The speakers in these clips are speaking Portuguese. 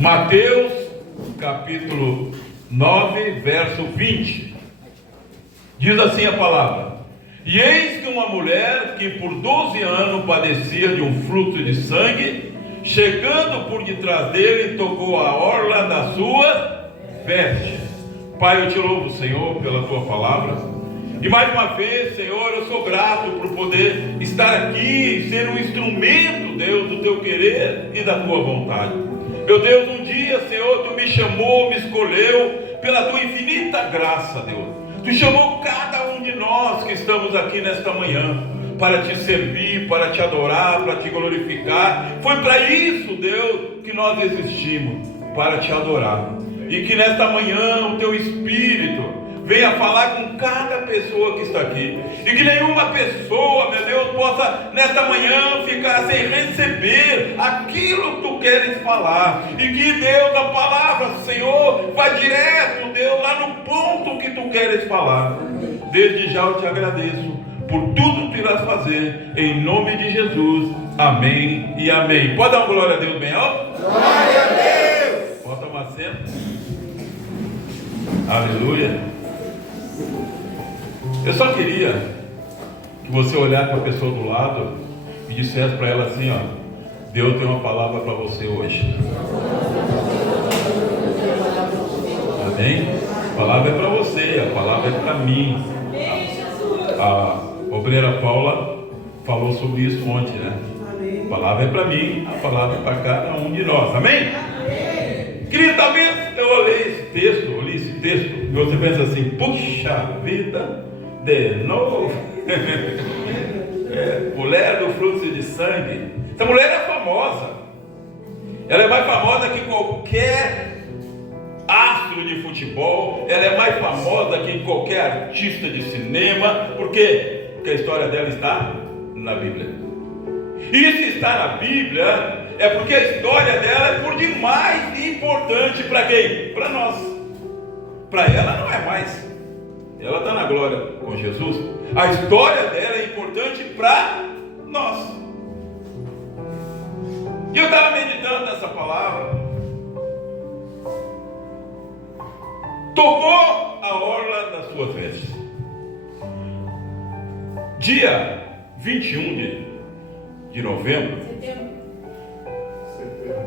Mateus, capítulo 9, verso 20. Diz assim a palavra: E eis que uma mulher que por 12 anos padecia de um fluxo de sangue, chegando por detrás dele, tocou a orla da sua veste. Pai, eu te louvo, Senhor, pela tua palavra. E mais uma vez, Senhor, eu sou grato por poder estar aqui e ser um instrumento, Deus, do teu querer e da tua vontade. Meu Deus, um dia, Senhor, tu me chamou, me escolheu pela tua infinita graça, Deus. Tu chamou cada um de nós que estamos aqui nesta manhã para te servir, para te adorar, para te glorificar. Foi para isso, Deus, que nós existimos, para te adorar. E que nesta manhã o teu Espírito venha falar com cada pessoa que está aqui. E que nenhuma pessoa, meu Deus, possa nesta manhã ficar sem receber aquilo que tu queres falar. E que, Deus, a palavra, Senhor, vá direto, Deus, lá no ponto que tu queres falar. Desde já eu te agradeço por tudo que tu irás fazer. Em nome de Jesus. Amém e amém. Pode dar uma glória a Deus bem alto? Glória a Deus! Pode tomar assento. Aleluia. Eu só queria que você olhasse para a pessoa do lado e dissesse para ela assim, ó: Deus tem uma palavra para você hoje. Amém? A palavra é para você, a palavra é para mim. A obreira Paula falou sobre isso ontem, né? A palavra é para mim, a palavra é para cada um de nós. Amém? Querido, talvez eu olhei esse texto, e você pensa assim: puxa vida, de novo. Mulher do fluxo de sangue. Essa mulher é famosa. Ela é mais famosa que qualquer astro de futebol. Ela é mais famosa que qualquer artista de cinema. Por quê? Porque a história dela está na Bíblia. E se está na Bíblia, é porque a história dela é por demais importante para quem? Para nós. Para ela não é mais. Ela está na glória com Jesus. A história dela é importante para nós. E eu estava meditando nessa palavra. Tocou a orla da sua veste. Dia 21 de novembro,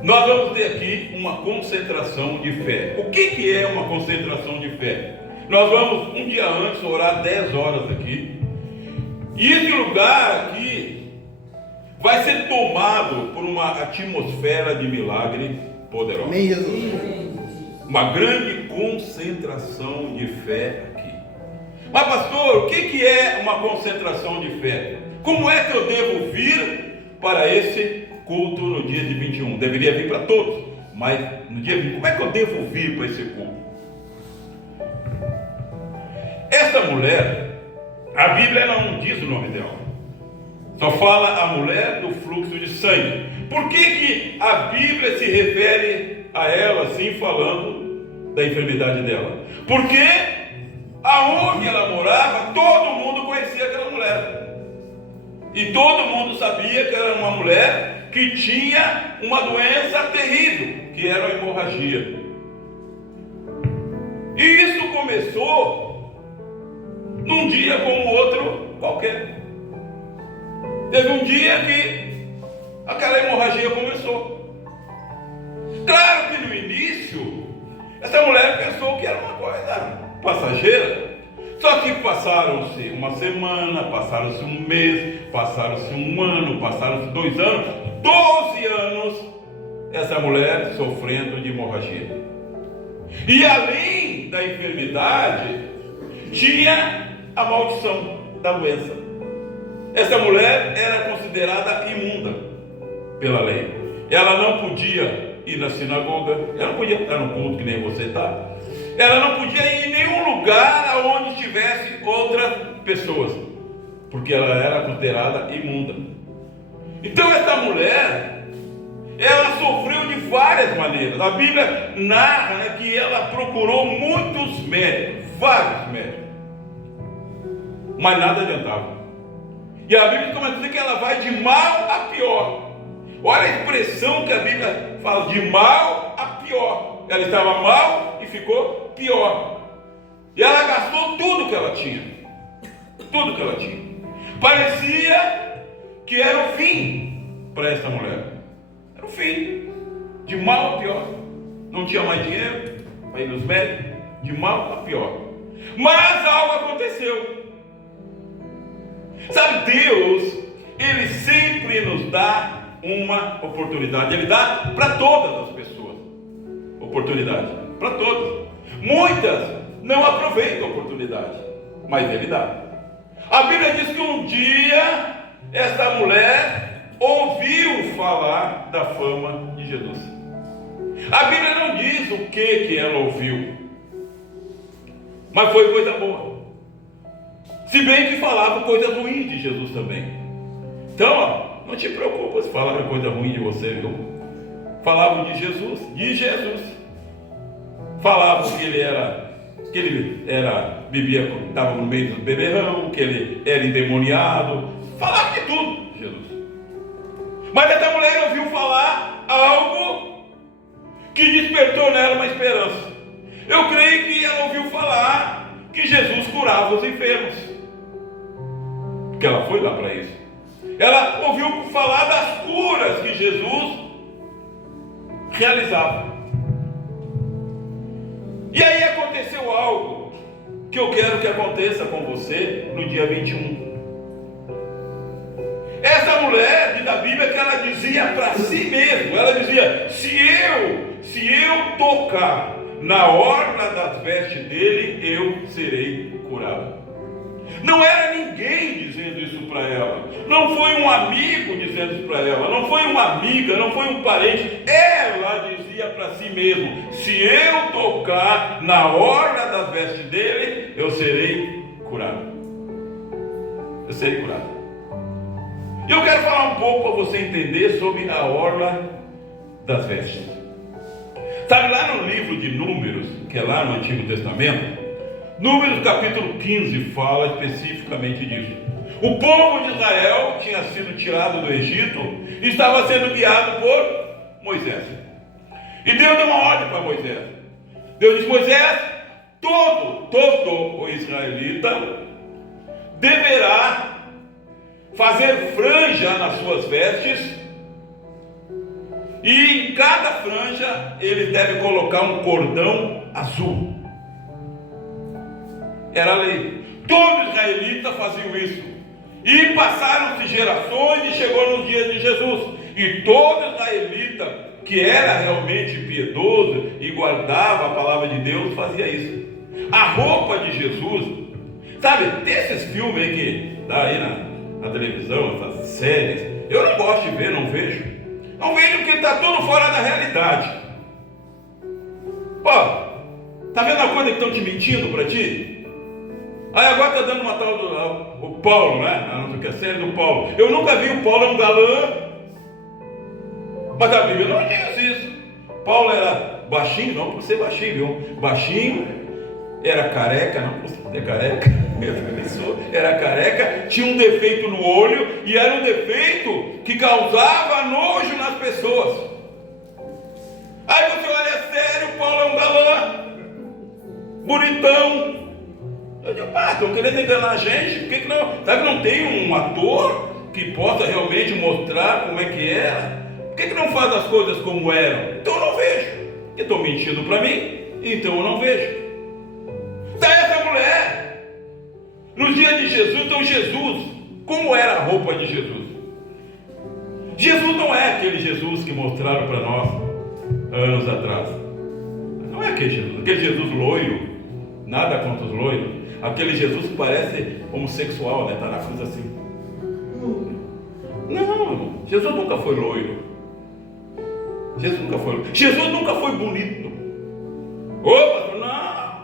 nós vamos ter aqui uma concentração de fé. O que é uma concentração de fé? Nós vamos um dia antes orar 10 horas aqui. E esse lugar aqui vai ser tomado por uma atmosfera de milagre poderosa. Amém, Jesus. Uma grande concentração de fé aqui. Mas pastor, o que é uma concentração de fé? Como é que eu devo vir para esse culto no dia de 21? Deveria vir para todos, mas no dia 21, como é que eu devo vir para esse culto? Esta mulher, a Bíblia não diz o nome dela, só fala a mulher do fluxo de sangue. Por que a Bíblia se refere a ela assim, falando da enfermidade dela? Porque aonde ela morava, todo mundo conhecia aquela mulher. E todo mundo sabia que era uma mulher que tinha uma doença terrível, que era a hemorragia. E isso começou num dia como outro qualquer. Teve um dia que aquela hemorragia começou. Claro que no início, essa mulher pensou que era uma coisa passageira. Só que passaram-se uma semana, passaram-se um mês, passaram-se um ano, passaram-se 2 anos, 12 anos, essa mulher sofrendo de hemorragia. E além da enfermidade, tinha a maldição da doença. Essa mulher era considerada imunda pela lei. Ela não podia ir na sinagoga, ela não podia estar no culto que nem você está. Ela não podia ir em nenhum lugar onde tivesse outras pessoas, porque ela era considerada imunda. Então essa mulher, ela sofreu de várias maneiras. A Bíblia narra, né, que ela procurou muitos médicos, vários médicos, mas nada adiantava. E a Bíblia começa a dizer que ela vai de mal a pior. Olha a expressão que a Bíblia fala, de mal a pior. pior. Ela estava mal e ficou pior. E ela gastou tudo que ela tinha. Tudo que ela tinha. Parecia que era o fim para essa mulher. Era o fim. De mal a pior. Não tinha mais dinheiro para ir nos médicos. De mal a pior. Mas algo aconteceu. Sabe, Deus, Ele sempre nos dá uma oportunidade. Ele dá para todas as pessoas oportunidade. Para todas. Muitas não aproveitam a oportunidade, mas Ele dá. A Bíblia diz que um dia essa mulher ouviu falar da fama de Jesus. A Bíblia não diz o que ela ouviu, mas foi coisa boa. Se bem que falava coisas ruins de Jesus também. Então, ó, não te preocupa se falaram coisa ruim de você, viu? Falavam de Jesus. Falavam que ele era, bebia, estava no meio do beberrão, que ele era endemoniado. Falavam de tudo, Jesus. Mas essa mulher ouviu falar algo que despertou nela uma esperança. Eu creio que ela ouviu falar que Jesus curava os enfermos. Porque ela foi lá para isso. Ela ouviu falar das curas que Jesus realizava. E aí aconteceu algo que eu quero que aconteça com você no dia 21. Essa mulher, diz a Bíblia, que ela dizia para si mesma, ela dizia: se eu tocar na orla das vestes dele, eu serei curado. Não era ninguém dizendo isso para ela, não foi um amigo dizendo isso para ela, não foi uma amiga, não foi um parente. Ela dizia para si mesma: se eu tocar na orla das vestes dele, eu serei curado. Eu serei curado. E eu quero falar um pouco para você entender sobre a orla das vestes. Sabe, lá no livro de Números, que é lá no Antigo Testamento, Números capítulo 15 fala especificamente disso. O povo de Israel tinha sido tirado do Egito e estava sendo guiado por Moisés. E Deus deu uma ordem para Moisés. Deus disse: Moisés, todo o israelita deverá fazer franja nas suas vestes, e em cada franja ele deve colocar um cordão azul. Era a lei. Todo israelita fazia isso. E passaram-se gerações e chegou no dia de Jesus. E todo israelita que era realmente piedoso e guardava a palavra de Deus fazia isso. A roupa de Jesus, sabe, desses filmes aí que dá aí na televisão, essas séries, eu não gosto de ver, não vejo porque está tudo fora da realidade. Pô, tá vendo a coisa que estão te mentindo para ti? Aí agora está dando uma tal do o Paulo, né? Não sei o que, a série do Paulo. Eu nunca vi o Paulo, é um galã, mas a Bíblia não diz isso. Paulo era baixinho, não por ser baixinho, viu? Baixinho, era careca, não por ser careca, era careca, tinha um defeito no olho, e era um defeito que causava nojo nas pessoas. Aí você olha sério, Paulo é um galã, bonitão. Eu digo: estão querendo enganar a gente? Por que não? Sabe, não tem um ator que possa realmente mostrar como é que era? Por que não faz as coisas como eram? Então eu não vejo. Estão mentindo para mim, então eu não vejo. Está essa mulher no dia de Jesus. Então Jesus, como era a roupa de Jesus? Jesus não é aquele Jesus que mostraram para nós anos atrás. Não é aquele Jesus loiro, nada contra os loiros. Aquele Jesus que parece homossexual, né? Está na cruz assim. Não, Jesus nunca foi loiro. Jesus nunca foi bonito. Opa, não.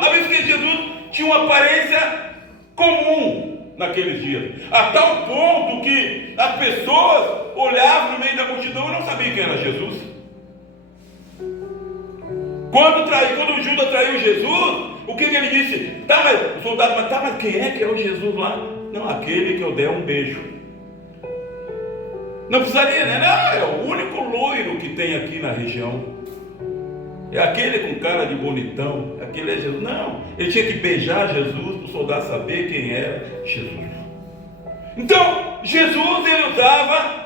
A vez que Jesus tinha uma aparência comum naqueles dias, a tal ponto que as pessoas olhavam no meio da multidão e não sabiam quem era Jesus. Quando Judas traiu Jesus, o que ele disse? O soldado, mas quem é que é o Jesus lá? Não, aquele que eu der um beijo. Não precisaria, né? Não, é o único loiro que tem aqui na região. É aquele com cara de bonitão, aquele é Jesus. Não, ele tinha que beijar Jesus para o soldado saber quem era Jesus. Então, Jesus ele usava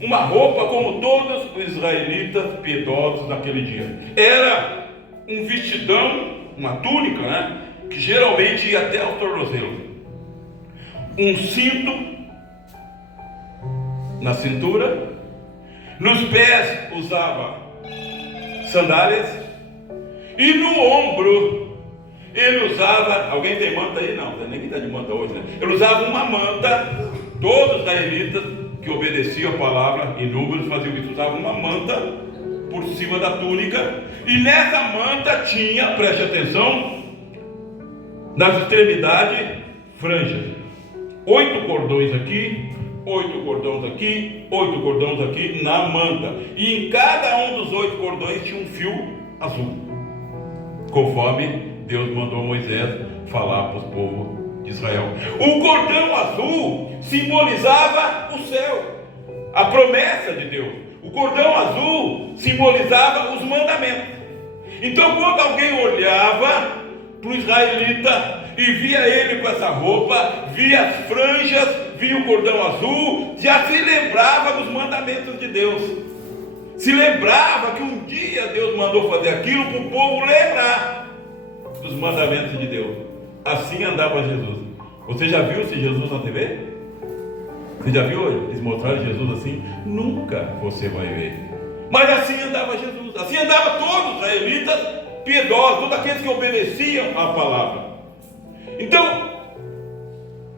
uma roupa como todos os israelitas piedosos naquele dia. Era um vestidão, uma túnica, né? Que geralmente ia até ao tornozelo. Um cinto na cintura. Nos pés usava sandálias. E no ombro ele usava, alguém tem manta aí? Não, ninguém está de manta hoje, né? Ele usava uma manta. Todos os israelitas que obedeciam a palavra em Números faziam isso, usavam uma manta por cima da túnica. E nessa manta tinha, preste atenção, nas extremidades, franjas. 8 cordões aqui, 8 cordões aqui, 8 cordões aqui na manta. E em cada um dos 8 cordões tinha um fio azul, conforme Deus mandou Moisés falar para os povos de Israel. O cordão azul simbolizava o céu, a promessa de Deus. O cordão azul simbolizava os mandamentos. Então, quando alguém olhava para o israelita e via ele com essa roupa, via as franjas, via o cordão azul, já se lembrava dos mandamentos de Deus. Se lembrava que um dia Deus mandou fazer aquilo para o povo lembrar dos mandamentos de Deus. Assim andava Jesus. Você já viu esse Jesus na TV? Você já viu eles mostrarem Jesus assim? Nunca você vai ver. Mas assim andava Jesus. Assim andava todos os israelitas piedosos, todos aqueles que obedeciam à palavra. Então,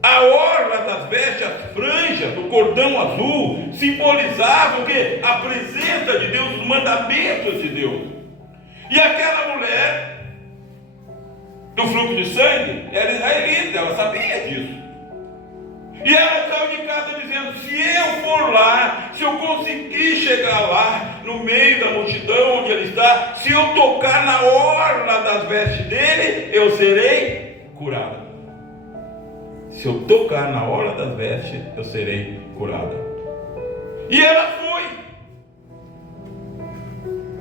a orla das vestes, as franjas do cordão azul simbolizavam o quê? A presença de Deus, os mandamentos de Deus. E aquela mulher do fluxo de sangue era israelita, ela sabia disso. E ela saiu de casa dizendo: se eu for lá, se eu conseguir chegar lá, no meio da multidão onde ele está, se eu tocar na orla das vestes dele, eu serei curada. Se eu tocar na orla das vestes, eu serei curada. E ela foi.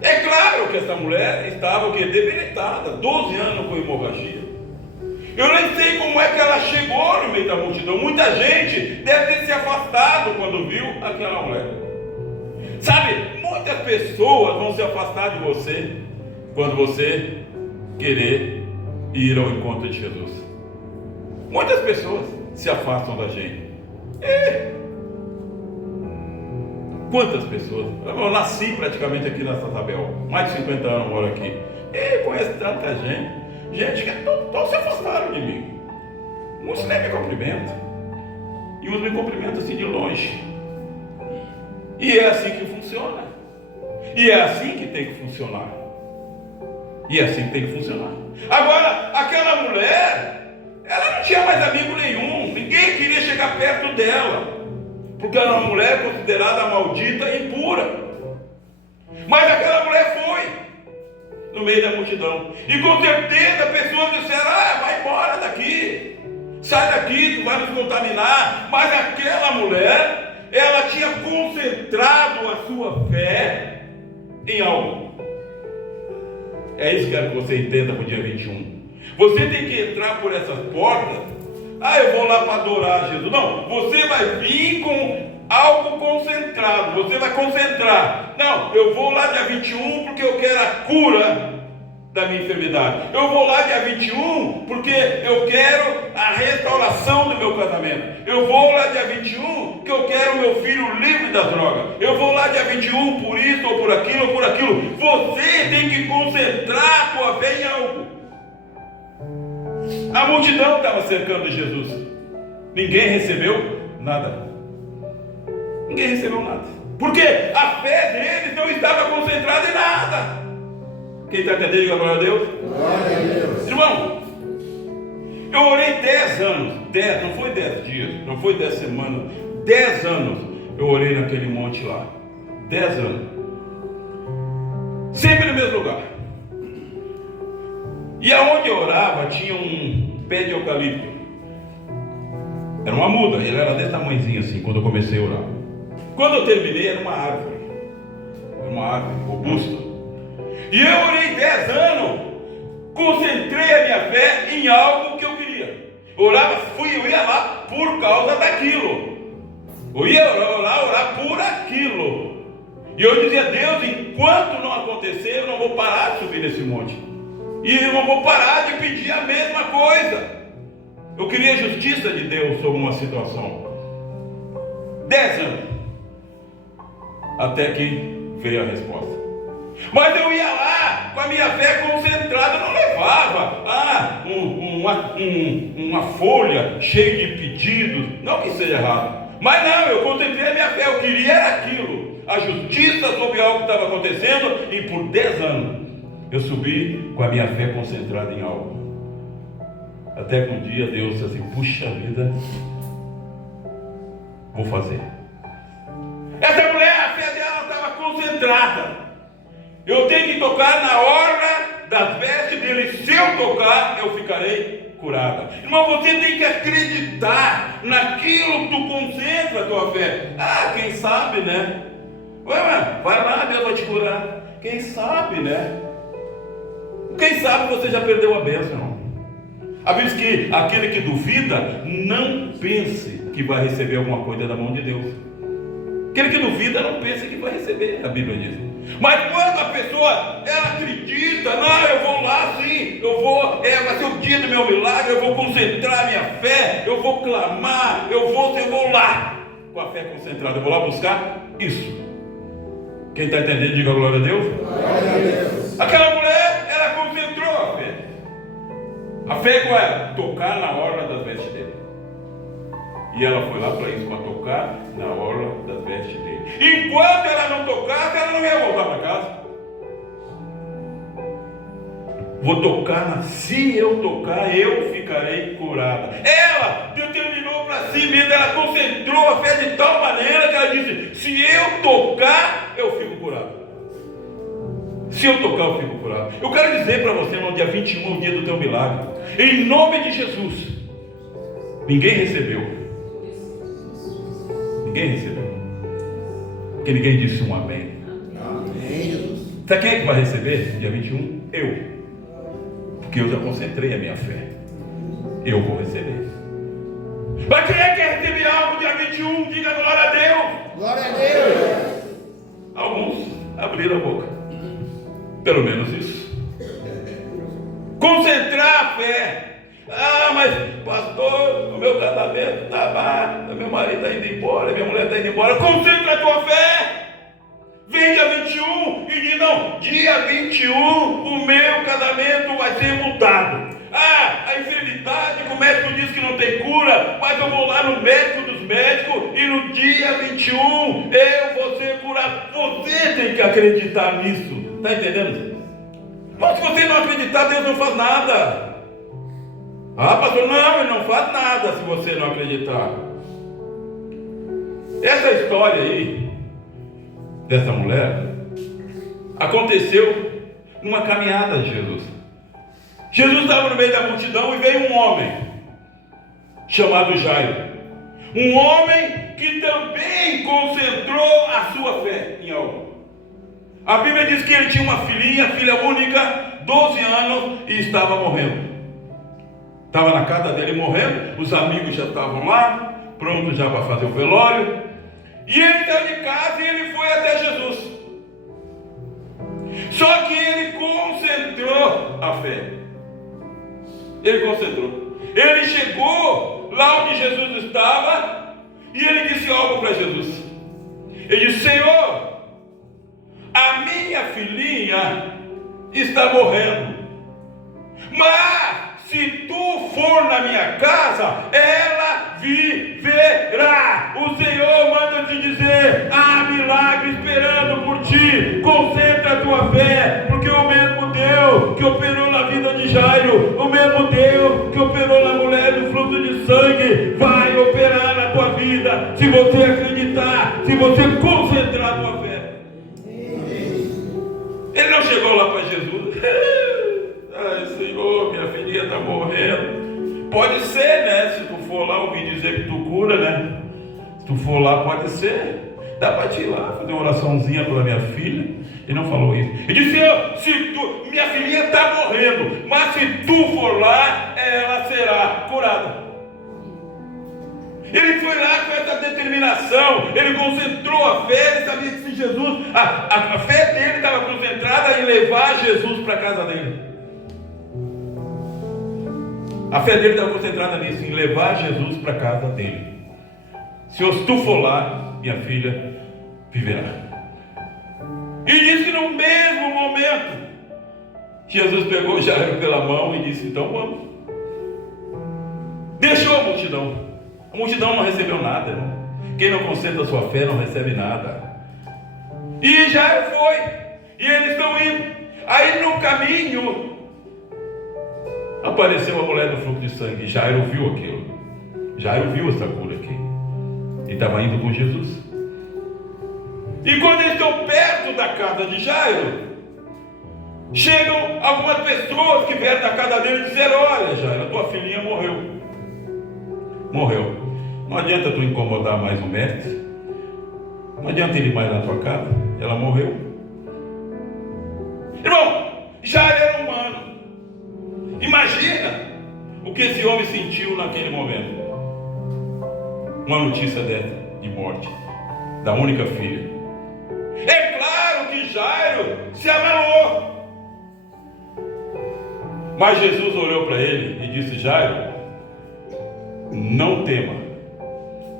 É claro que essa mulher estava o quê? Debilitada, 12 anos com hemorragia. Eu nem sei como é que ela chegou no meio da multidão. Muita gente deve ter se afastado quando viu aquela mulher. Sabe, muitas pessoas vão se afastar de você quando você querer ir ao encontro de Jesus. Muitas pessoas se afastam da gente. Quantas pessoas? Eu nasci praticamente aqui na Santa Isabel, mais de 50 anos moro aqui. Conheço tanta gente. Gente que todos se afastaram de mim. Muitos nem me cumprimentam. E uns me cumprimentam assim de longe. E é assim que funciona. E é assim que tem que funcionar. E é assim que tem que funcionar. Agora, aquela mulher, ela não tinha mais amigo nenhum. Ninguém queria chegar perto dela. Porque era uma mulher considerada maldita e impura. Mas aquela mulher foi no meio da multidão. E com certeza pessoas disseram: vai embora daqui. Sai daqui, tu vai nos contaminar. Mas aquela mulher, ela tinha concentrado a sua fé em algo. É isso que eu quero que você entenda para o dia 21. Você tem que entrar por essas portas. Eu vou lá para adorar Jesus. Não, você vai vir com algo concentrado. Você vai concentrar. Não, eu vou lá dia 21 porque eu quero a cura da minha enfermidade. Eu vou lá dia 21 porque eu quero a restauração do meu casamento. Eu vou lá dia 21 porque eu quero o meu filho livre da droga. Eu vou lá dia 21 por isso ou por aquilo ou por aquilo. Você tem que concentrar a tua fé em algo. A multidão estava cercando Jesus. Ninguém recebeu nada. Ninguém recebeu nada. Porque a fé deles não estava concentrada em nada. Quem está entendendo, diga glória a Deus. Glória a Deus. Irmão, eu orei 10 anos. 10, não foi 10 dias, não foi 10 semanas. 10 anos eu orei naquele monte lá. 10 anos. Sempre no mesmo lugar. E aonde eu orava tinha um pé de eucalipto. Era uma muda, ele era desse tamanhozinho assim quando eu comecei a orar. Quando eu terminei era uma árvore. Era uma árvore robusta. E eu orei 10 anos, concentrei a minha fé em algo que eu queria. Eu ia lá por causa daquilo. Eu ia orar por aquilo. E eu dizia: Deus, enquanto não acontecer, eu não vou parar de subir nesse monte. E eu não vou parar de pedir a mesma coisa. Eu queria a justiça de Deus sobre uma situação. 10 anos. Até que veio a resposta. Mas eu ia lá com a minha fé concentrada, eu não levava uma folha cheia de pedidos, não que seja errado, mas não, eu concentrei a minha fé, eu queria era aquilo, a justiça sobre algo que estava acontecendo, e por 10 anos eu subi com a minha fé concentrada em algo, até que um dia Deus disse assim: puxa vida, vou fazer. Essa mulher, a fé dela estava concentrada. Eu tenho que tocar na orla das vestes dele. Se eu tocar, eu ficarei curada. Irmão, você tem que acreditar naquilo que tu concentra a tua fé. Quem sabe, né? Vai lá, Deus vai te curar. Quem sabe, né? Quem sabe você já perdeu a bênção, irmão. A Bíblia diz que aquele que duvida, não pense que vai receber alguma coisa da mão de Deus. Aquele que duvida, não pense que vai receber, a Bíblia diz. Mas quando a pessoa, ela acredita: não, eu vou lá sim, vai ser o dia do meu milagre, eu vou concentrar minha fé, eu vou clamar, eu vou lá, com a fé concentrada, eu vou lá buscar isso. Quem está entendendo, diga glória a Deus. Glória a Deus. Aquela mulher, ela concentrou a fé. A fé qual era? Tocar na orla das vestes dele. E ela foi lá para isso, para tocar na orla das vestes dele. Enquanto ela não tocasse, ela não ia voltar para casa. Vou tocar, se eu tocar, eu ficarei curada. Ela determinou para si mesma, ela concentrou a fé de tal maneira que ela disse: se eu tocar, eu fico curado. Se eu tocar, eu fico curado. Eu quero dizer para você, no dia 21, o dia do teu milagre, em nome de Jesus. Ninguém recebeu. Ninguém recebeu. Porque ninguém disse um amém. Amém, Jesus. Sabe quem é que vai receber dia 21? Eu. Porque eu já concentrei a minha fé. Eu vou receber. Mas quem é que quer receber algo dia 21? Diga glória a Deus. Glória a Deus. Alguns abriram a boca. Pelo menos isso. Concentrar a fé. Mas pastor, o meu casamento está mal, meu marido está indo embora, minha mulher está indo embora. Concentra a tua fé. Vem dia 21 e diz: não, dia 21 o meu casamento vai ser mudado. A enfermidade, o médico diz que não tem cura, mas eu vou lá no médico dos médicos e no dia 21 eu vou ser curado. Você tem que acreditar nisso. Está entendendo? Mas se você não acreditar, Deus não faz nada. Pastor, não, ele não faz nada se você não acreditar. Essa história aí, dessa mulher, aconteceu numa caminhada de Jesus. Jesus estava no meio da multidão e veio um homem, chamado Jairo. Um homem que também concentrou a sua fé em algo. A Bíblia diz que ele tinha uma filhinha, filha única, 12 anos, e estava morrendo. Estava na casa dele morrendo, os amigos já estavam lá, prontos já para fazer o velório. E ele saiu de casa e ele foi até Jesus. Só que ele concentrou a fé. Ele concentrou. Ele chegou lá onde Jesus estava e ele disse algo para Jesus. Ele disse: Senhor, a minha filhinha está morrendo, mas se tu for na minha casa, ela viverá. O Senhor manda te dizer: há milagre esperando por ti. Concentra a tua fé, porque o mesmo Deus que operou na vida de Jairo, o mesmo Deus que operou na mulher do fluxo de sangue, vai operar na tua vida, se você acreditar, se você concentrar a tua fé. Ele não chegou lá para Jesus: ai, Senhor, minha filhinha está morrendo. Pode ser, né? Se tu for lá ouvir dizer que tu cura, né? Se tu for lá, pode ser. Dá para te ir lá fazer uma oraçãozinha pela minha filha. Ele não falou isso. Ele disse: minha filhinha está morrendo, mas se tu for lá, ela será curada. Ele foi lá com essa determinação, ele concentrou a fé, ele sabia que se Jesus, a fé dele estava concentrada em levar Jesus para a casa dele. A fé dele estava concentrada nisso, em levar Jesus para a casa dele. Se tu for lá, minha filha viverá. E disse que no mesmo momento, Jesus pegou Jairo pela mão e disse: então vamos. Deixou a multidão. A multidão não recebeu nada, irmão. Quem não concentra a sua fé não recebe nada. E Jairo foi. E eles estão indo. Aí no caminho apareceu a mulher do fluxo de sangue. Jairo viu aquilo. Jairo viu essa cura aqui. E estava indo com Jesus. E quando eles estão perto da casa de Jairo, chegam algumas pessoas que vieram da casa dele e disseram: olha, Jairo, a tua filhinha morreu. Morreu. Não adianta tu incomodar mais o mestre. Não adianta ele ir mais na tua casa. Ela morreu. Irmão, Jairo era humano. Imagina o que esse homem sentiu naquele momento. Uma notícia dessa, de morte da única filha. É claro que Jairo se abalou. Mas Jesus olhou para ele e disse: Jairo, não tema,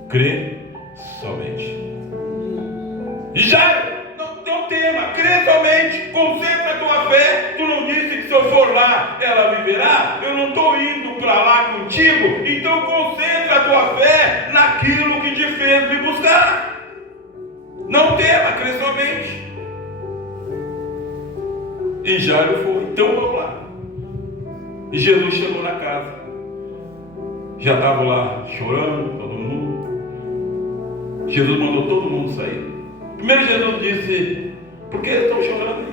crê somente. Jairo, não tema, crê somente, concentra a tua fé. Tu não disse que se eu for lá, ela viverá? Eu não estou indo para lá contigo, então concentra a tua fé naquilo que te fez me buscar. Não tema, crê somente. E Jairo foi. Então vamos lá. E Jesus chegou na casa. Já estava lá chorando, todo mundo. Jesus mandou todo mundo sair. Primeiro Jesus disse: por que estão chorando?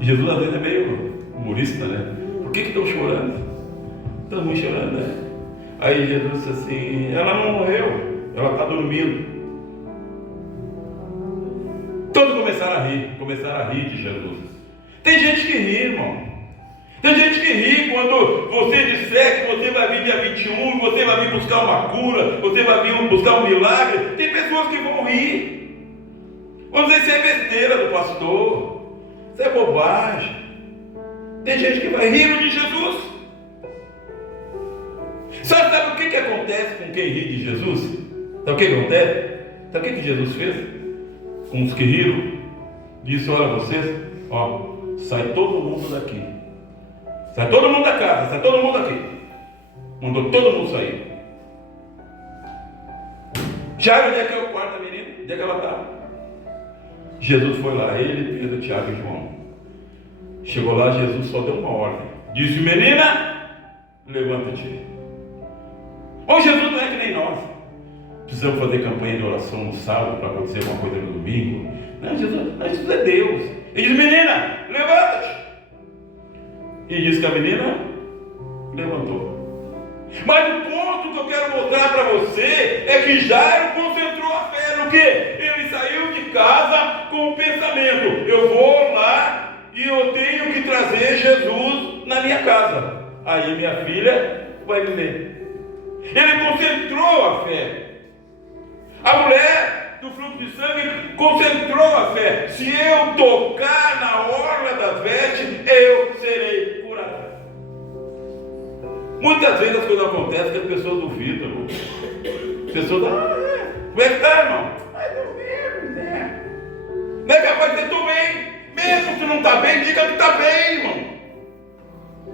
Jesus às vezes é meio humorista, né? Por que estão chorando? Todo mundo chorando, né? Aí Jesus disse assim: ela não morreu, ela está dormindo. Todos começaram a rir de Jesus. Tem gente que ri, irmão. Tem gente que ri quando você disser que você vai vir dia 21, você vai vir buscar uma cura, você vai vir buscar um milagre. Tem pessoas que vão rir. Vão dizer: isso é besteira do pastor, isso é bobagem. Tem gente que vai rir de Jesus. Sabe o que acontece com quem ri de Jesus? Sabe o que acontece? Sabe o que Jesus fez com os que riram? Disse: olha, vocês, ó, sai todo mundo daqui. Sai todo mundo da casa, sai todo mundo daqui. Mandou todo mundo sair. Jairo, onde é que é o quarto da menina? Onde é que ela está? Jesus foi lá, ele, Pedro, Tiago e João. Chegou lá, Jesus só deu uma ordem. Disse: menina, levanta-te. Bom, Jesus não é que nem nós. Precisamos fazer campanha de oração no sábado para acontecer alguma coisa no domingo. Não, Jesus é Deus. Ele diz: menina, levanta-te. E disse que a menina levantou. Mas o ponto que eu quero mostrar para você é que Jairo concentrou a fé no quê? Ele saiu de casa com o pensamento: eu vou lá e eu tenho que trazer Jesus na minha casa. Aí minha filha vai viver. Ele concentrou a fé. A mulher do fluxo de sangue concentrou a fé: se eu tocar na orla das vestes, eu serei curado. Muitas vezes as coisas acontecem que as pessoas duvidam, irmão. As pessoas como é que está, irmão? Mas eu mesmo, né? Não é capaz de dizer: estou bem. Mesmo que tu não está bem, diga que está bem, irmão.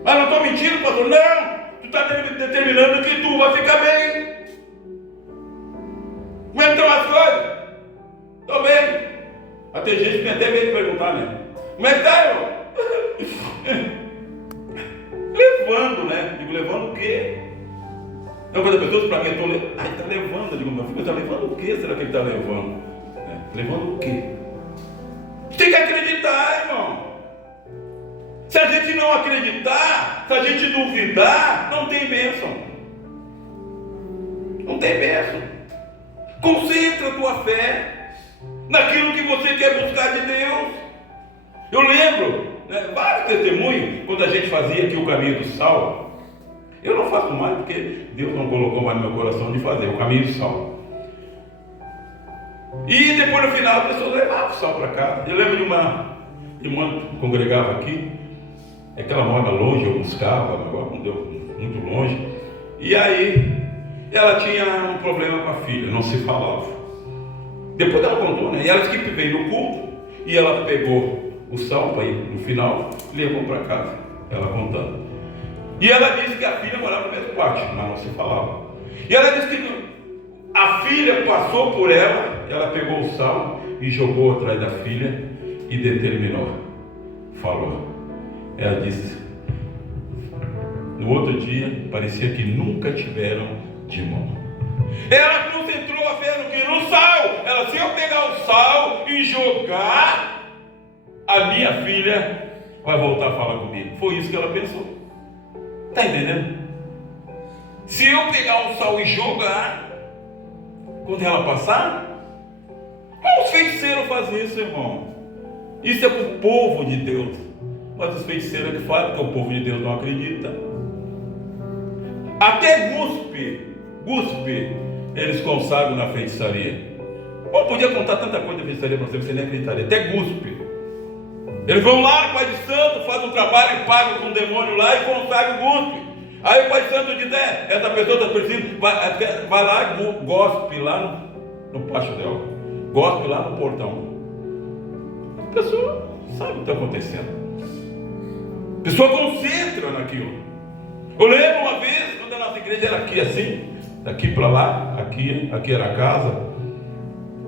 Mas não estou mentindo, pastor. Não, tu está determinando que tu vai ficar bem. Como é que estão as coisas? Estou bem. Mas tem gente que tem até medo de perguntar, né? Como é que está, irmão? Levando, né? Digo: levando o quê? Não, quando as pessoas para mim estão levando. Ai, está levando. Eu digo: meu filho, está levando o quê? Será que ele está levando? Levando o quê? Tem que acreditar, irmão. Se a gente não acreditar, se a gente duvidar, não tem bênção. Não tem bênção. Concentra a tua fé naquilo que você quer buscar de Deus. Eu lembro, né, vários testemunhos, quando a gente fazia aqui o caminho do sal. Eu não faço mais porque Deus não colocou mais no meu coração de fazer o caminho do sal. E depois no final as pessoas levavam o sal para casa. Eu lembro de uma irmã que congregava aqui, é que ela mora longe, eu buscava, agora não deu muito longe. E aí ela tinha um problema com a filha, não se falava. Depois ela contou, né? E ela disse que veio no culto e ela pegou o sal para ir no final e levou para casa, ela contando. E ela disse que a filha morava no mesmo pátio, mas não se falava. E ela disse que a filha passou por ela, ela pegou o sal e jogou atrás da filha e determinou, falou. Ela disse, no outro dia, parecia que nunca tiveram de mão. Ela concentrou a fé no que? No sal. Ela, se eu pegar o sal e jogar, a minha filha vai voltar a falar comigo. Foi isso que ela pensou. Está entendendo? Se eu pegar o sal e jogar, quando ela passar, os feiticeiros fazem isso, irmão. Isso é para o povo de Deus. Mas os feiticeiros que fazem, porque o povo de Deus não acredita. Até guspe, eles consagram na feitiçaria. Eu podia contar tanta coisa da feitiçaria para você nem acreditaria. Até guspe. Eles vão lá no Pai de Santo, fazem um trabalho e pagam com o demônio lá e consagram o guspe. Aí o Pai de Santo diz, essa pessoa está precisando, vai lá e gospe lá no pátio dela. Gospe lá no portão. A pessoa sabe o que está acontecendo. A pessoa concentra naquilo. Eu lembro uma vez, quando a nossa igreja era aqui assim, daqui para lá, aqui era a casa,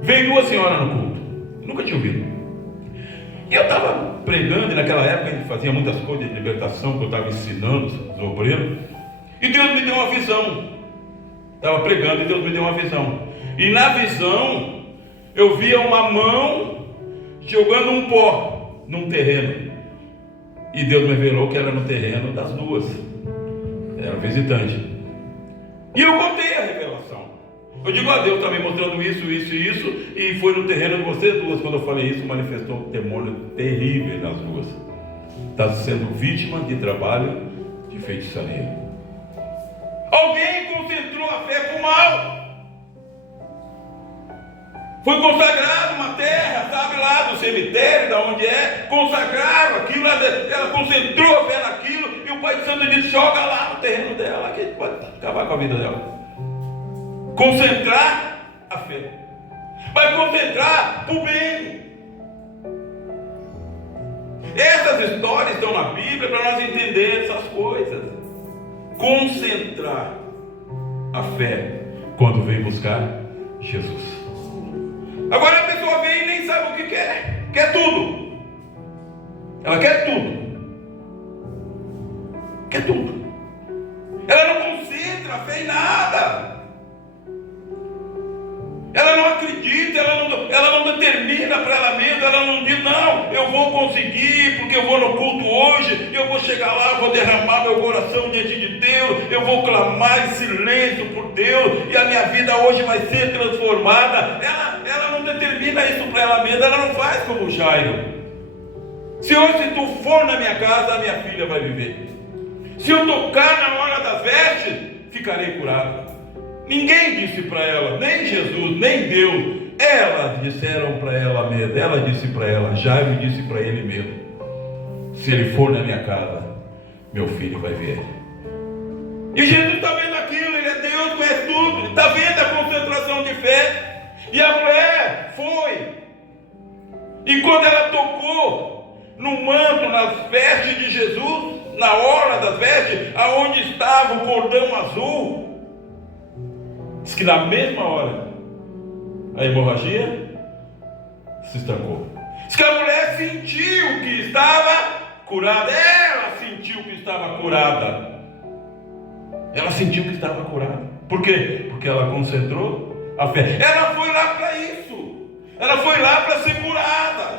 veio duas senhoras no culto. Eu nunca tinha ouvido. E eu estava pregando, e naquela época a gente fazia muitas coisas de libertação, que eu estava ensinando os obreiros, e Deus me deu uma visão. Estava pregando e Deus me deu uma visão. E na visão, eu via uma mão jogando um pó num terreno. E Deus me revelou que era no terreno das duas. Era visitante. E eu contei a revelação. Eu digo, Deus está me mostrando isso, e foi no terreno de vocês duas. Quando eu falei isso, manifestou um demônio terrível nas duas. Está sendo vítima de trabalho de feitiçaria. Alguém concentrou a fé para o mal. Foi consagrado uma terra, sabe lá do cemitério, da onde é, consagraram aquilo, ela concentrou a fé naquilo, e o Pai de Santo disse, joga lá no terreno dela, que pode acabar com a vida dela. Concentrar a fé. Vai concentrar para o bem. Essas histórias estão na Bíblia para nós entender essas coisas. Concentrar a fé quando vem buscar Jesus. Agora a pessoa vem e nem sabe o que quer. Quer tudo. Ela quer tudo. Quer tudo. Ela não concentra a fé em nada. Ela não acredita, ela não determina para ela mesma, ela não diz, não, eu vou conseguir, porque eu vou no culto hoje, eu vou chegar lá, eu vou derramar meu coração diante de Deus, eu vou clamar em silêncio por Deus, e a minha vida hoje vai ser transformada. Ela não determina isso para ela mesma, ela não faz como Jairo. Se hoje tu for na minha casa, a minha filha vai viver. Se eu tocar na hora das vestes, ficarei curado. Ninguém disse para ela, nem Jesus, nem Deus. Elas disseram para ela mesma. Ela disse para ela, Jairo disse para ele mesmo, se ele for na minha casa, meu filho vai ver. E Jesus está vendo aquilo, ele é Deus, conhece tudo. Ele está vendo a concentração de fé. E a mulher foi. E quando ela tocou no manto, nas vestes de Jesus, na orla das vestes, aonde estava o cordão azul, diz que na mesma hora a hemorragia se estancou. Diz que a mulher sentiu que estava curada. Ela sentiu que estava curada. Ela sentiu que estava curada. Por quê? Porque ela concentrou a fé. Ela foi lá para isso. Ela foi lá para ser curada.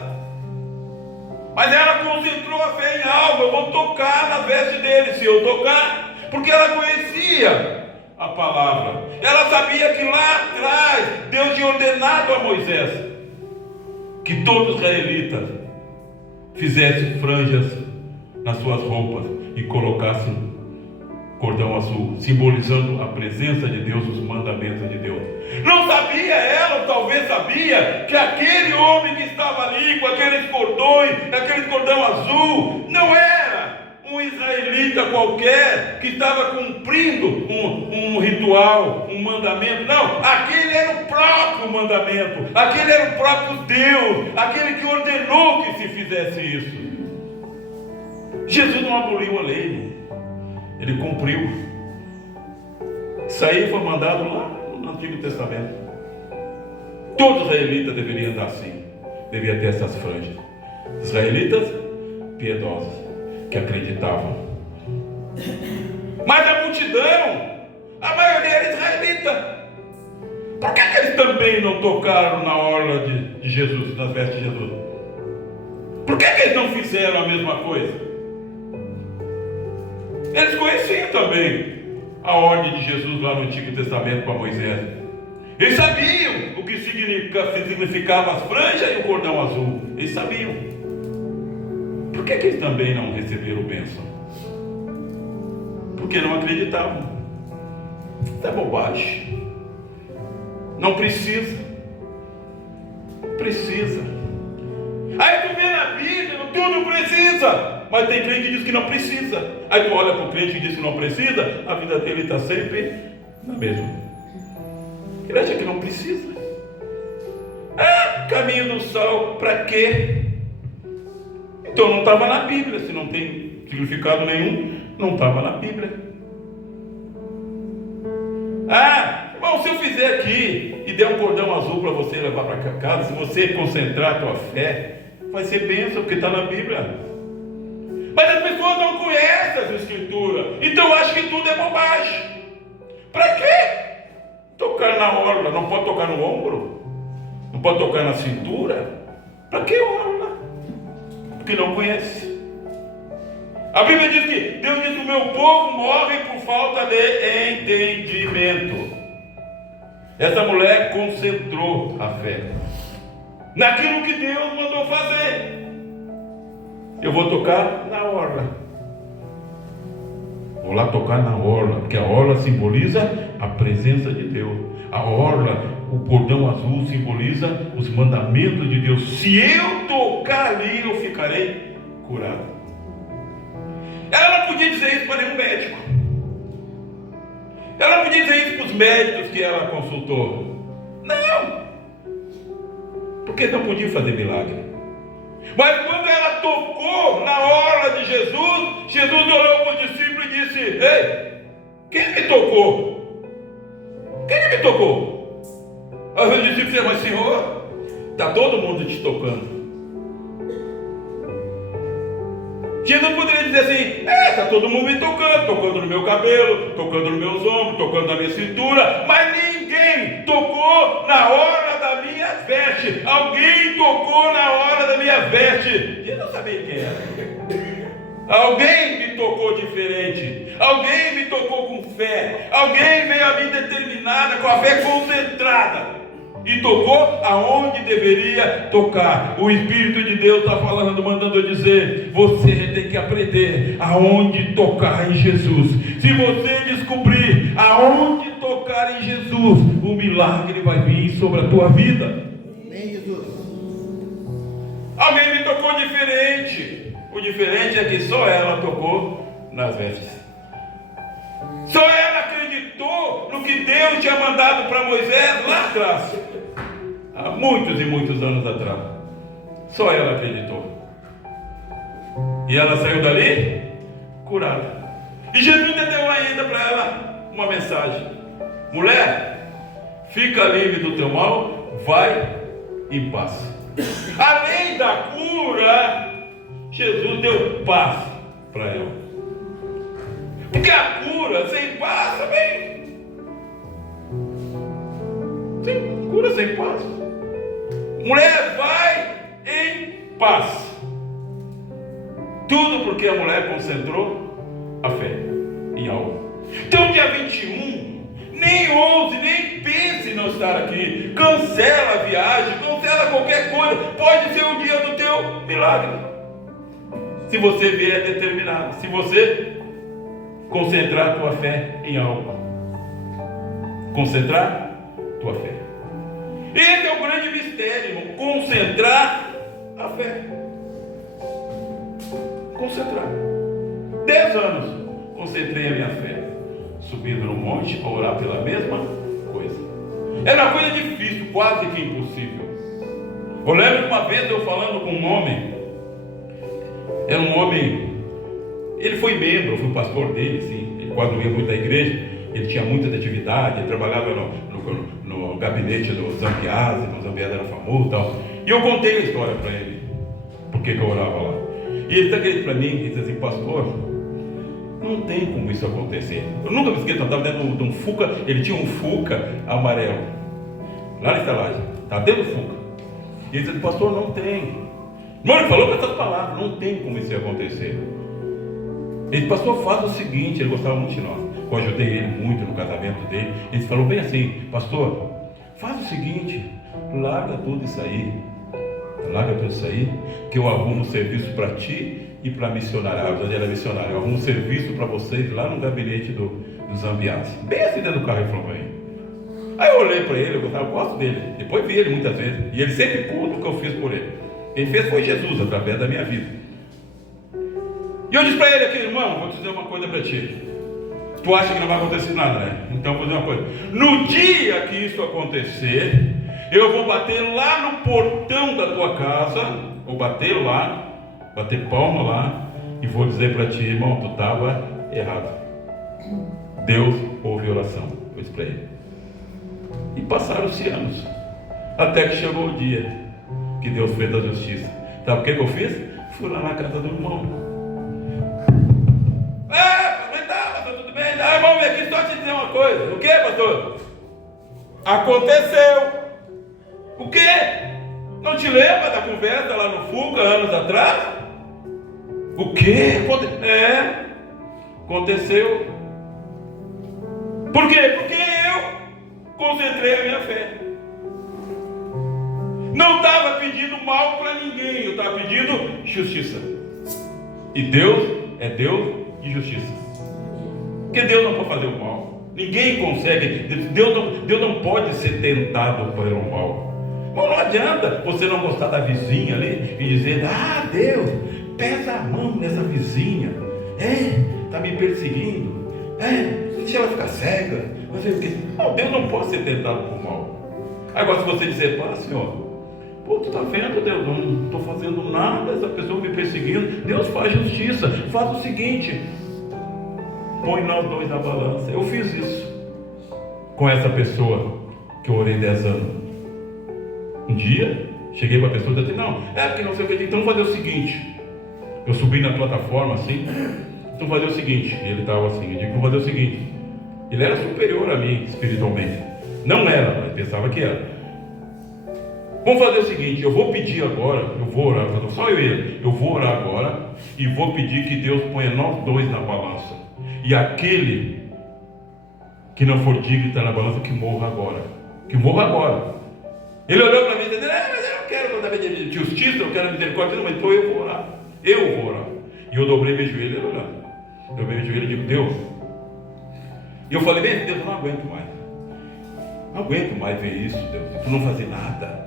Mas ela concentrou a fé em algo. Eu vou tocar na veste dele. Se eu tocar, porque ela conhecia a palavra. Ela sabia que lá atrás Deus tinha ordenado a Moisés que todo israelita fizesse franjas nas suas roupas e colocasse cordão azul, simbolizando a presença de Deus, os mandamentos de Deus. Não sabia ela, ou talvez sabia, que aquele homem que estava ali com aqueles cordões, aquele cordão azul, não era um israelita qualquer que estava cumprindo um ritual, um mandamento. Não, aquele era o próprio mandamento, aquele era o próprio Deus, aquele que ordenou que se fizesse isso. Jesus não aboliu a lei, ele cumpriu. Isso aí foi mandado lá no Antigo Testamento. Todo israelita deveria andar assim, deveria ter essas franjas. Israelitas piedosos, que acreditavam. Mas a multidão, a maioria era israelita. Por que eles também não tocaram na orla de Jesus, nas vestes de Jesus? Por que eles não fizeram a mesma coisa? Eles conheciam também a ordem de Jesus lá no Antigo Testamento para Moisés. Eles sabiam o que significava as franjas e o cordão azul. Eles sabiam. Por que eles também não receberam bênção? Porque não acreditavam. Isso é bobagem. Não precisa. Precisa. Aí tu vê na Bíblia, tudo precisa. Mas tem crente que diz que não precisa. Aí tu olha para o crente que diz que não precisa, a vida dele está sempre na mesma. Ele acha que não precisa. Caminho do sol, para quê? Então não estava na Bíblia. Se não tem significado nenhum, não estava na Bíblia. Irmão, se eu fizer aqui e der um cordão azul para você levar para casa, se você concentrar a tua fé, vai ser bênção, porque está na Bíblia. Mas as pessoas não conhecem as escrituras, então acham que tudo é bobagem. Para quê? Tocar na orla, não pode tocar no ombro, não pode tocar na cintura. Para que orla? Porque não conhece. A Bíblia diz que Deus diz que o meu povo morre por falta de entendimento. Essa mulher concentrou a fé naquilo que Deus mandou fazer. Eu vou tocar na orla. Vou lá tocar na orla, porque a orla simboliza a presença de Deus. A orla, o cordão azul simboliza os mandamentos de Deus. Se eu tocar ali, eu ficarei curado. Ela não podia dizer isso para nenhum médico. Ela não podia dizer isso para os médicos que ela consultou. Não. Porque não podia fazer milagre. Mas quando ela tocou na orla de Jesus, Jesus olhou para o discípulo e disse: ei, quem me tocou? Quem me tocou? Aí o discípulo disse: mas Senhor, está todo mundo te tocando. Jesus poderia dizer assim: está todo mundo me tocando, tocando no meu cabelo, tocando nos meus ombros, tocando na minha cintura, mas ninguém tocou na hora da minha veste. Alguém tocou na hora da minha veste. Jesus não sabia quem era. Alguém me tocou diferente, alguém me tocou com fé, alguém veio a mim determinada, com a fé concentrada, e tocou aonde deveria tocar. O Espírito de Deus está falando, mandando eu dizer: você tem que aprender aonde tocar em Jesus. Se você descobrir aonde tocar em Jesus, o milagre vai vir sobre a tua vida. Amém, Jesus. Alguém me tocou diferente. O diferente é que só ela tocou nas vestes. Só ela acreditou no que Deus tinha mandado para Moisés lá atrás, há muitos e muitos anos atrás. Só ela acreditou. E ela saiu dali curada. E Jesus deu ainda para ela uma mensagem: mulher, fica livre do teu mal, vai em paz. Além da cura, Jesus deu paz para ela. Porque a cura sem paz também. Sem cura sem paz. Mulher, vai em paz. Tudo porque a mulher concentrou a fé em algo. Então, dia 21, nem ouse, nem pense em não estar aqui. Cancela a viagem, cancela atrasa qualquer coisa, pode ser o dia do teu milagre. Se você vier determinado, se você concentrar a tua fé em algo. Concentrar a tua fé. Esse é o grande mistério, irmão. Concentrar a fé. Concentrar. 10 anos concentrei a minha fé, subindo no monte para orar pela mesma coisa. Era uma coisa difícil, quase que impossível. Eu lembro de uma vez eu falando com um homem. Era um homem, ele foi membro, eu fui pastor dele, sim. Ele quase não ia muito à igreja, ele tinha muita atividade, ele trabalhava no gabinete do Zambiase, o Zambiase era famoso e tal. E eu contei a história para ele, porque eu orava lá. E ele está querendo para mim, ele disse assim, pastor, não tem como isso acontecer. Eu nunca me esqueço, eu estava dentro de um Fuca, ele tinha um Fuca amarelo, lá na estalagem, estava dentro do Fuca. E ele disse, pastor, não tem. Mano, ele falou com essas palavras, não tem como isso acontecer. Ele, pastor, faz o seguinte, ele gostava muito de nós. Eu ajudei ele muito no casamento dele. Ele falou bem assim, pastor, faz o seguinte, larga tudo isso aí. Larga tudo isso aí, que eu arrumo um serviço para ti e para missionário. Eu era missionário, eu arrumo um serviço para vocês lá no gabinete do Zambiase. Bem assim dentro do carro, ele falou bem. Aí eu olhei para ele, eu gosto dele. Depois vi ele muitas vezes. E ele sempre conta o que eu fiz por ele. Quem fez foi Jesus, através da minha vida. E eu disse para ele aqui, irmão, vou te dizer uma coisa para ti. Tu acha que não vai acontecer nada, né? Então vou dizer uma coisa. No dia que isso acontecer, eu vou bater lá no portão da tua casa, vou bater lá, bater palma lá, e vou dizer para ti, irmão, tu estava errado. Deus ouve oração. Eu disse para ele. E passaram-se anos, até que chegou o dia que Deus fez a justiça. Sabe o que eu fiz? Fui lá na casa do irmão. Pastor, tudo bem? Irmão, vem aqui só te dizer uma coisa. O que, pastor? Aconteceu. O que? Não te lembra da conversa lá no Fuga, anos atrás? O que? Aconteceu. Por quê? Porque eu concentrei a minha fé. Não estava pedindo mal para ninguém, eu estava pedindo justiça. E Deus é Deus de justiça. Porque Deus não pode fazer o mal. Ninguém consegue. Deus não pode ser tentado pelo mal. Bom, não adianta você não gostar da vizinha ali e dizer, Deus, pesa a mão nessa vizinha. Está me perseguindo. Deixa ela ficar cega. Não, Deus não pode ser tentado por mal. Agora se você dizer, Senhor, tu está vendo, Deus, não estou fazendo nada, essa pessoa me perseguindo. Deus faz justiça. Faz o seguinte, põe nós dois na balança. Eu fiz isso com essa pessoa que eu orei 10 anos. Um dia, cheguei para a pessoa e disse, não, porque não sei o que, então vamos fazer o seguinte. Eu subi na plataforma assim, então fazer o seguinte. Ele estava assim, eu digo, vamos fazer o seguinte. Ele era superior a mim espiritualmente. Não era, mas pensava que era. Vamos fazer o seguinte, eu vou pedir agora, eu vou orar, só eu e ele, eu vou orar agora e vou pedir que Deus ponha nós dois na balança. E aquele que não for digno de estar na balança, que morra agora. Que morra agora. Ele olhou para mim e disse, mas eu não quero contar de justiça, eu quero misericórdia, não, mas então eu vou orar. Eu vou orar. E eu dobrei meu joelho, ele olhando. Eu dobrei meu joelho e digo, Deus. E eu falei, bem, Deus, eu não aguento mais. Não aguento mais ver isso, Deus. Tu não fazer nada.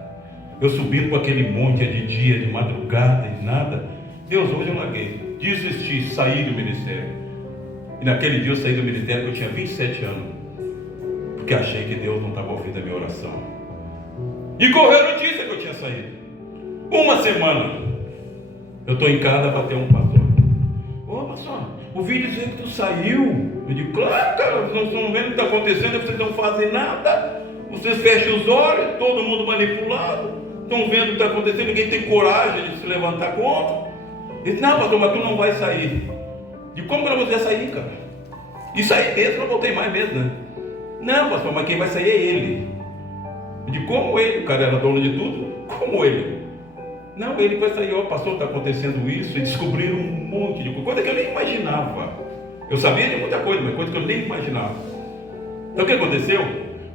Eu subindo para aquele monte de dia, de madrugada, de nada. Deus, hoje eu larguei. Desisti, saí do ministério. E naquele dia eu saí do ministério que eu tinha 27 anos. Porque achei que Deus não estava ouvindo a minha oração. E correu a notícia que eu tinha saído. Uma semana. Eu estou em casa para ter um pastor. Pastor, ouvi dizer que tu saiu. Eu digo, claro, cara, vocês não estão vendo o que está acontecendo, vocês não fazem nada. Vocês fecham os olhos, todo mundo manipulado. Estão vendo o que está acontecendo, ninguém tem coragem de se levantar contra. Ele disse, não, pastor, mas tu não vai sair. De como que eu não vou sair, cara? E sair mesmo, não voltei mais mesmo, né? Não, pastor, mas quem vai sair é ele. De como ele, o cara era dono de tudo, como ele? Não, ele vai sair, pastor, está acontecendo isso, e descobriram um monte de coisa que eu nem imaginava. Eu sabia de muita coisa, mas coisa que eu nem imaginava. Então o que aconteceu?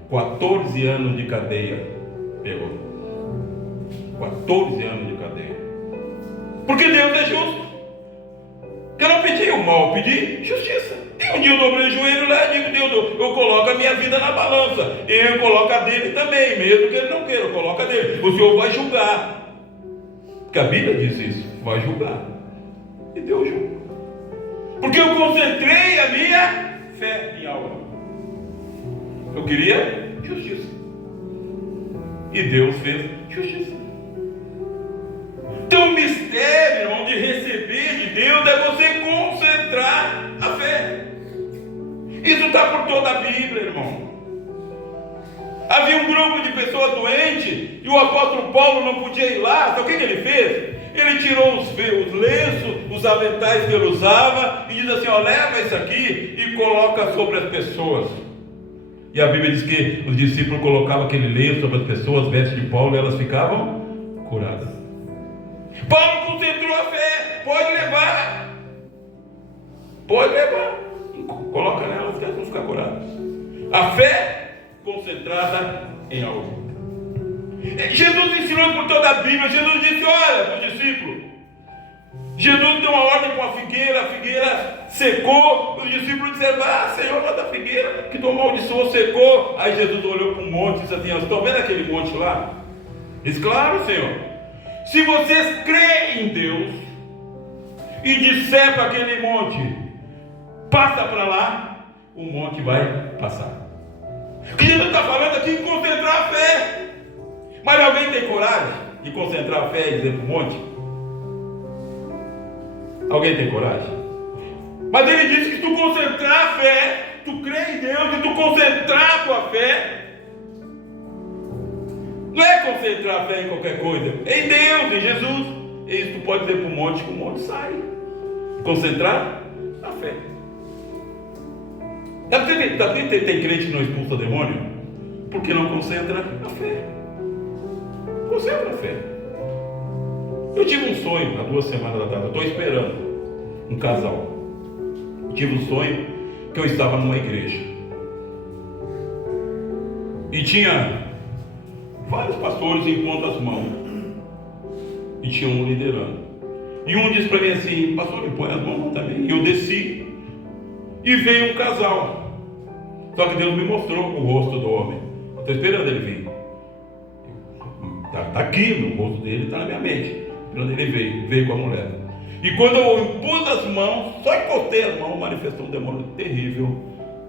14 anos de cadeia pegou. 14 anos de cadeia. Porque Deus é justo. Eu não pedi o mal, eu pedi justiça. E um dia eu dobrei o joelho lá e digo: Deus, eu coloco a minha vida na balança. Eu coloco a dele também, mesmo que ele não queira, eu coloco a dele. O Senhor vai julgar. Porque a Bíblia diz isso, vai julgar. E Deus julga. Porque eu concentrei a minha fé em algo. Eu queria justiça. E Deus fez justiça. Então o mistério, irmão, de receber de Deus é você concentrar a fé. Isso está por toda a Bíblia, irmão. Havia um grupo de pessoas doentes e o apóstolo Paulo não podia ir lá. Sabe o que ele fez? Ele tirou os lenços, os aventais que ele usava e diz assim: ó, leva isso aqui e coloca sobre as pessoas. E a Bíblia diz que os discípulos colocavam aquele lenço sobre as pessoas, vestes de Paulo, e elas ficavam curadas. Paulo concentrou a fé. Pode levar. Pode levar. Coloca nelas que elas vão ficar curadas. A fé concentrada em algo. Jesus ensinou por toda a Bíblia. Jesus disse: olha, para os discípulos. Jesus deu uma ordem com a figueira secou. Os discípulos disseram: ah, Senhor, manda a figueira que tu amaldiçoou, secou. Aí Jesus olhou para um monte e disse assim: estão vendo aquele monte lá? Diz: claro, Senhor. Se vocês creem em Deus e disser para aquele monte: passa para lá, o monte vai passar. O que Jesus está falando aqui é concentrar a fé. Mas alguém tem coragem de concentrar a fé e dizer para o monte? Alguém tem coragem? Mas ele disse que se tu concentrar a fé, tu crê em Deus e tu concentrar a tua fé, não é concentrar a fé em qualquer coisa, é em Deus, em Jesus. E tu pode dizer para o monte que o monte sai. Concentrar a fé. Tem crente que não expulsa demônio porque não concentra a fé. Concentra a fé. Eu tive um sonho há 2 semanas atrás. Eu estou esperando um casal. Eu tive um sonho que eu estava numa igreja e tinha vários pastores em pontas mãos e tinha um liderando. E um disse para mim assim: pastor, me põe as mãos também. E eu desci e veio um casal. Só que Deus me mostrou o rosto do homem. Estou esperando ele vir. Está aqui, no rosto dele, está na minha mente. Quando ele veio com a mulher. E quando eu impus as mãos, só encostei as mãos, manifestou um demônio terrível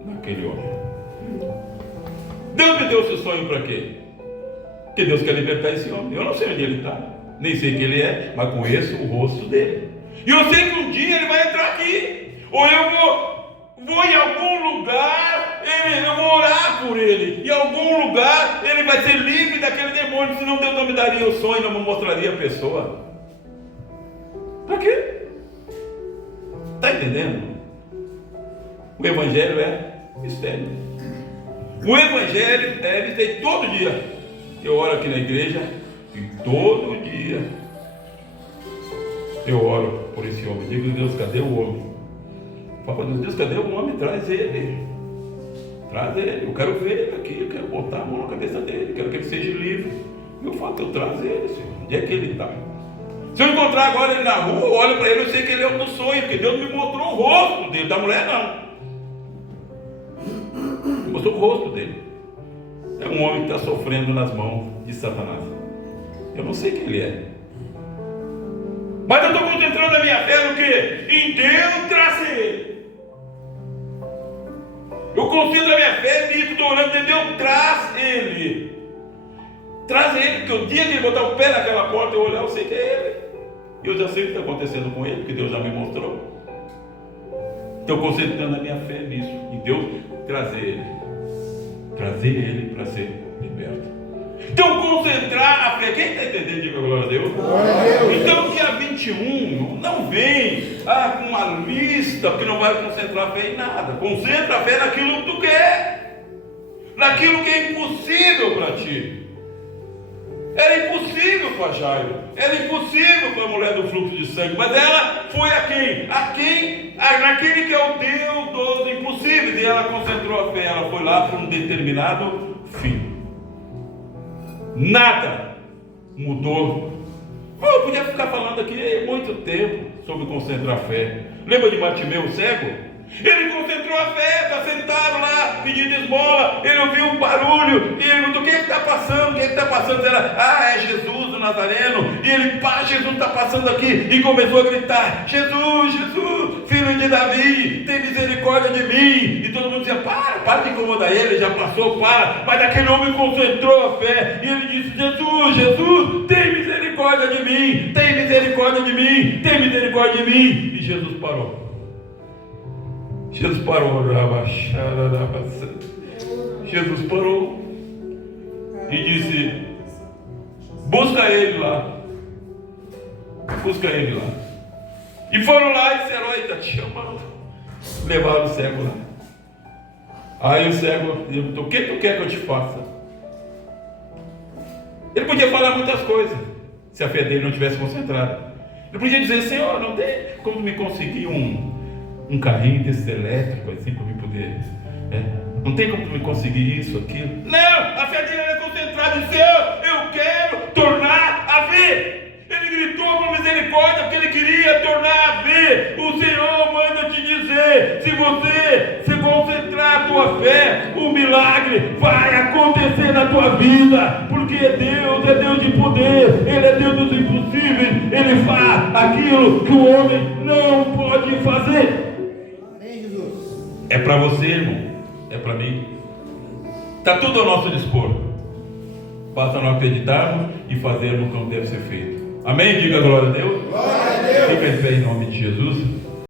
naquele homem. Deus me deu esse sonho para quê? Porque Deus quer libertar esse homem. Eu não sei onde ele está, nem sei quem ele é, mas conheço o rosto dele. E eu sei que um dia ele vai entrar aqui. Ou eu vou em algum lugar, eu vou orar por ele. Em algum lugar ele vai ser livre daquele demônio. Senão Deus não me daria o sonho, não me mostraria a pessoa. Para quê? Está entendendo? O Evangelho é mistério. O Evangelho é mistério. Todo dia eu oro aqui na igreja e todo dia eu oro por esse homem. Digo: Deus, cadê o homem? Fala para Deus: cadê o homem? Traz ele. Traz ele. Eu quero ver ele aqui. Eu quero botar a mão na cabeça dele. Quero que ele seja livre. E eu falo: eu trago ele, Senhor. Onde é que ele está? Se eu encontrar agora ele na rua, eu olho para ele, eu sei que ele é um dos sonhos, porque Deus me mostrou o rosto dele. Da mulher, não. Me mostrou o rosto dele. É um homem que está sofrendo nas mãos de Satanás. Eu não sei quem ele é. Mas eu estou concentrando a minha fé no quê? Em Deus trazer ele. Eu concentro a minha fé nisso, estou orando em Deus, traz ele. Traz ele, porque o dia que ele botar o pé naquela porta, eu olhar, eu sei que é ele. E eu já sei o que está acontecendo com ele, porque Deus já me mostrou. Estou concentrando a minha fé nisso, em Deus trazer ele. Trazer ele para ser liberto. Então, concentrar a fé. Quem está entendendo? Diga glória a Deus. Então, dia 21, não vem com uma lista, porque não vai concentrar a fé em nada. Concentra a fé naquilo que tu quer, naquilo que é impossível para ti. Era impossível para Jairo, era impossível para a mulher do fluxo de sangue, mas ela foi a quem? Naquele que é o Deus dos impossíveis, e ela concentrou a fé, ela foi lá para um determinado fim. Nada mudou. Eu podia ficar falando aqui muito tempo sobre concentrar a fé. Lembra de Bartimeu, o cego? Ele concentrou a fé, está sentado lá pedindo esmola. Ele ouviu um barulho e ele perguntou: o que está passando? O que está passando? É Jesus o Nazareno. E ele: Jesus está passando aqui. E começou a gritar: Jesus, Jesus, filho de Davi, tem misericórdia de mim. E todo mundo dizia: para de incomodar ele, já passou, para. Mas aquele homem concentrou a fé e ele disse: Jesus, Jesus, tem misericórdia de mim, tem misericórdia de mim, tem misericórdia de mim. E Jesus parou. Jesus parou, Jesus parou e disse: busca ele lá, busca ele lá. E foram lá e disseram: está te chamando. Levaram o cego lá. Aí o cego perguntou: o que tu quer que eu te faça? Ele podia falar muitas coisas, se a fé dele não tivesse concentrada. Ele podia dizer: Senhor, não tem como me conseguir um carrinho desse elétrico assim para me poder, não tem como me conseguir isso, aquilo. Não, a fé dele era concentrada em Senhor, eu quero tornar a ver. Ele gritou por misericórdia porque ele queria tornar a ver. O Senhor manda te dizer: se você se concentrar a tua fé, o milagre vai acontecer na tua vida, porque Deus é Deus de poder, Ele é Deus dos impossíveis, Ele faz aquilo que o homem não pode fazer. É para você, irmão, é para mim. Está tudo ao nosso dispor. Basta nós acreditarmos e fazermos como deve ser feito. Amém? Diga glória a Deus. Glória a Deus. Fica em pé em nome de Jesus.